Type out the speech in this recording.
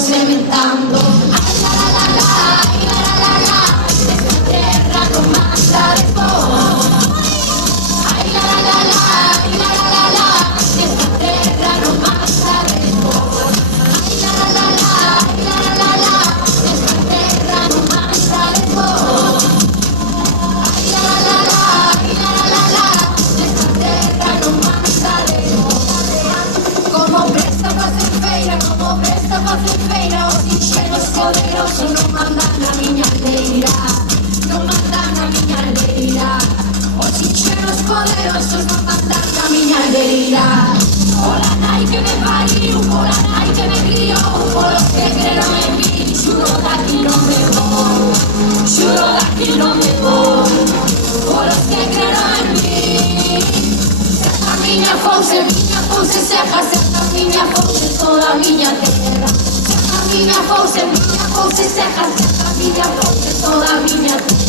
sementando. Ai la la la la, ai la la la la, questa terra non manda le cose. Ai la la la la, ai la la la la, questa terra non manda le cose. Ai la la la la, ai la la la la, questa terra non manda le cose. Ai la la la la, ai la la la la, questa terra non manda le cose. Como presta facer feira, como presta facer feira, os inxenos poderosos non mandan na miña aldeira, non mandan na miña aldeira. Os inxenos poderosos non mandan na miña aldeira. Pola nai que me pariu, pola nai que me criou, polos que creron en mí, xuro daqui non me vou, xuro daqui non me vou. Polos que creron en mí, a miña fouce, serra, serra, miña fouce, toda a miña terra. A miña fouce, serra, serra, miña fouce, toda a miña terra.